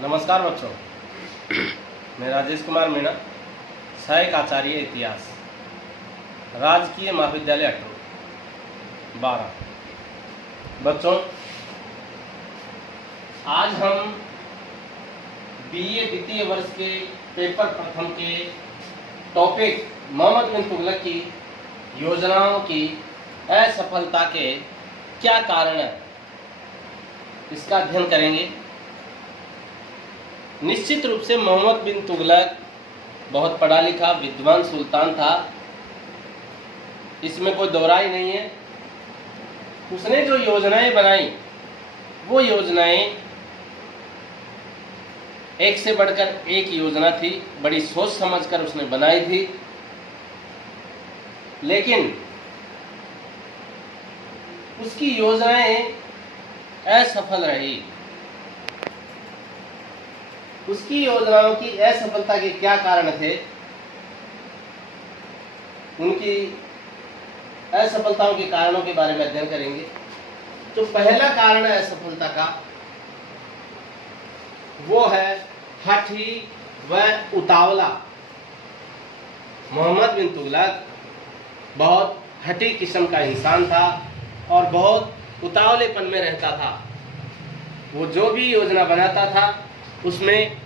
नमस्कार बच्चों, मैं राजेश कुमार मीणा, सहायक आचार्य इतिहास, राजकीय महाविद्यालय अटरू 12। बच्चों, आज हम बीए द्वितीय वर्ष के पेपर प्रथम के टॉपिक मोहम्मद बिन तुगलक की योजनाओं की असफलता के क्या कारण है, इसका अध्ययन करेंगे। निश्चित रूप से मोहम्मद बिन तुगलक बहुत पढ़ा लिखा विद्वान सुल्तान था, इसमें कोई दोहराई नहीं है। उसने जो योजनाएं बनाई वो योजनाएं एक से बढ़कर एक योजना थी, बड़ी सोच समझकर उसने बनाई थी, लेकिन उसकी योजनाएं असफल रही। उसकी योजनाओं की असफलता के क्या कारण थे, उनकी असफलताओं के कारणों के बारे में अध्ययन करेंगे। तो पहला कारण है असफलता का, वो है हठी व उतावला। मोहम्मद बिन तुगलक बहुत हठी किस्म का इंसान था और बहुत उतावलेपन में रहता था। वो जो भी योजना बनाता था उसमें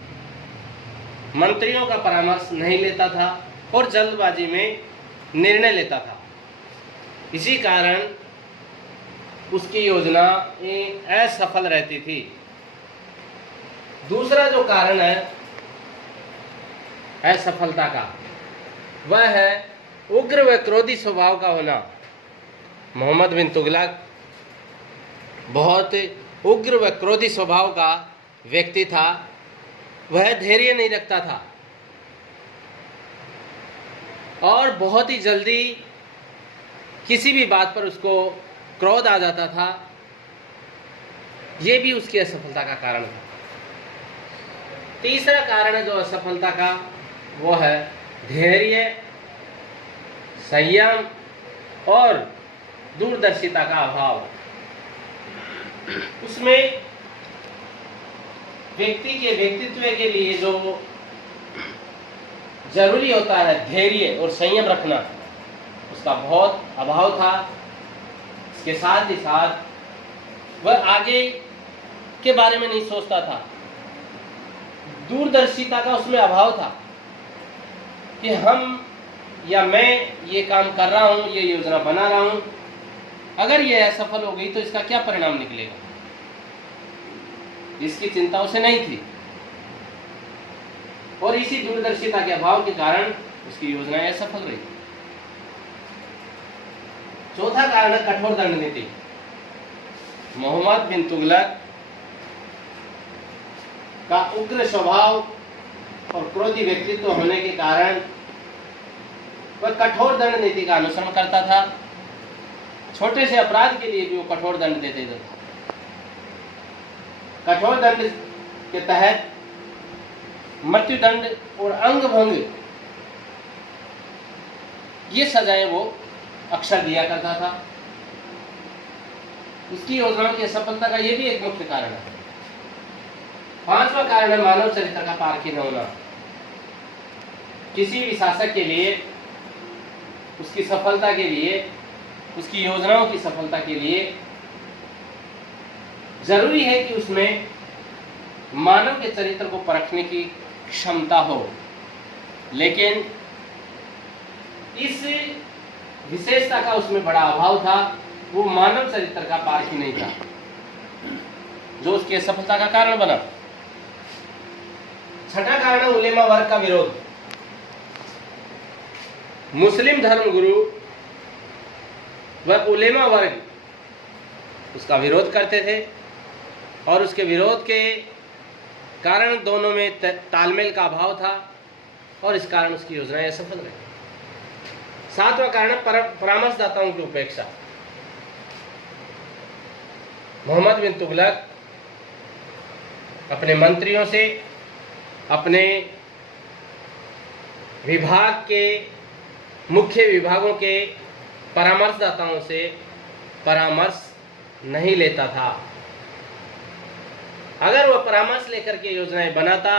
मंत्रियों का परामर्श नहीं लेता था और जल्दबाजी में निर्णय लेता था। इसी कारण उसकी योजना असफल रहती थी। दूसरा जो कारण है असफलता का, वह है उग्र व क्रोधी स्वभाव का होना। मोहम्मद बिन तुगलक बहुत उग्र व क्रोधी स्वभाव का व्यक्ति था। वह धैर्य नहीं रखता था और बहुत ही जल्दी किसी भी बात पर उसको क्रोध आ जाता था। यह भी उसकी असफलता का कारण था। तीसरा कारण है जो असफलता का, वो है धैर्य, संयम और दूरदर्शिता का अभाव। उसमें व्यक्ति के व्यक्तित्व के लिए जो जरूरी होता है धैर्य और संयम रखना, उसका बहुत अभाव था। इसके साथ ही साथ वह आगे के बारे में नहीं सोचता था। दूरदर्शिता का उसमें अभाव था कि हम या मैं ये काम कर रहा हूँ, ये योजना बना रहा हूँ, अगर ये असफल हो गई तो इसका क्या परिणाम निकलेगा, इसकी चिंता उसे नहीं थी। और इसी दूरदर्शिता के अभाव के कारण उसकी योजनाएं असफल रही। चौथा कारण है कठोर दंड नीति। मोहम्मद बिन तुगलक का उग्र स्वभाव और क्रोधी व्यक्तित्व होने के कारण वह कठोर दंड नीति का अनुसरण करता था। छोटे से अपराध के लिए भी वो कठोर दंड दे देता था। कठोर दंड के तहत मृत्युदंड और अंग भंग, ये सजाएं वो अक्सर दिया करता था। उसकी योजनाओं की असफलता का ये भी एक मुख्य कारण है। पांचवा कारण है मानव चरित्र का पारखी न होना। किसी भी शासक के लिए, उसकी सफलता के लिए, उसकी योजनाओं की सफलता के लिए जरूरी है कि उसमें मानव के चरित्र को परखने की क्षमता हो। लेकिन इस विशेषता का उसमें बड़ा अभाव था। वो मानव चरित्र का पारखी नहीं था, जो उसकी असफलता का कारण बना। छठा कारण है उलेमा वर्ग का विरोध। मुस्लिम धर्मगुरु व उलेमा वर्ग उसका विरोध करते थे और उसके विरोध के कारण दोनों में तालमेल का अभाव था और इस कारण उसकी योजनाएं असफल रही। सातवां कारण है परामर्शदाताओं की उपेक्षा। मोहम्मद बिन तुगलक अपने मंत्रियों से, अपने विभाग के मुख्य विभागों के परामर्शदाताओं से परामर्श नहीं लेता था। अगर वह परामर्श लेकर के योजनाएं बनाता,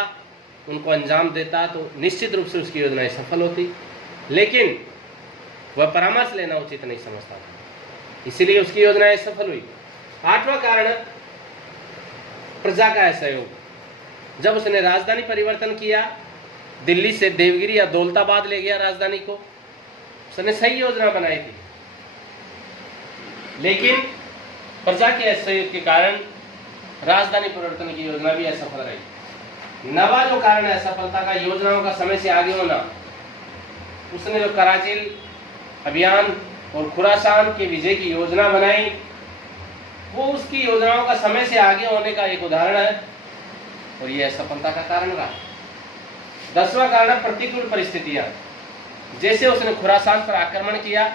उनको अंजाम देता, तो निश्चित रूप से उसकी योजनाएं सफल होती, लेकिन वह परामर्श लेना उचित नहीं समझता था, इसीलिए उसकी योजनाएं सफल हुई। 8वां कारण, प्रजा का असहयोग। जब उसने राजधानी परिवर्तन किया, दिल्ली से देवगिरी या दौलताबाद ले गया राजधानी को, उसने सही योजना बनाई थी, लेकिन प्रजा के असहयोग के कारण राजधानी परिवर्तन की योजना भी असफल रही। 9वां जो कारण है असफलता का, योजनाओं का समय से आगे होना। उसने जो कराचिल अभियान और खुरासान के विजय की योजना बनाई, वो उसकी योजनाओं का समय से आगे होने का एक उदाहरण है, और यह असफलता का कारण रहा। 10वां कारण, प्रतिकूल परिस्थितियां। जैसे उसने खुरासान पर आक्रमण किया,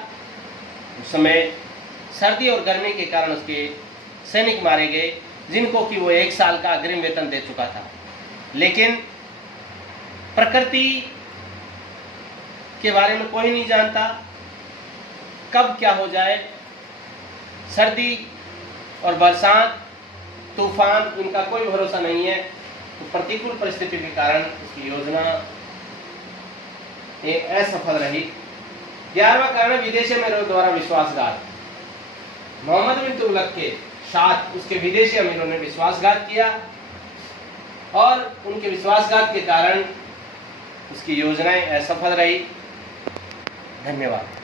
उस समय सर्दी और गर्मी के कारण उसके सैनिक मारे गए, जिनको कि वो 1 साल का अग्रिम वेतन दे चुका था। लेकिन प्रकृति के बारे में कोई नहीं जानता, कब क्या हो जाए, सर्दी और बरसात, तूफान, इनका कोई भरोसा नहीं है। तो प्रतिकूल परिस्थिति के कारण उसकी योजना असफल रही। 11वां कारण, विदेशियों द्वारा विश्वासघात। मोहम्मद बिन तुगलक के साथ उसके विदेशी अमीरों ने विश्वासघात किया, और उनके विश्वासघात के कारण उसकी योजनाएं असफल रही। धन्यवाद।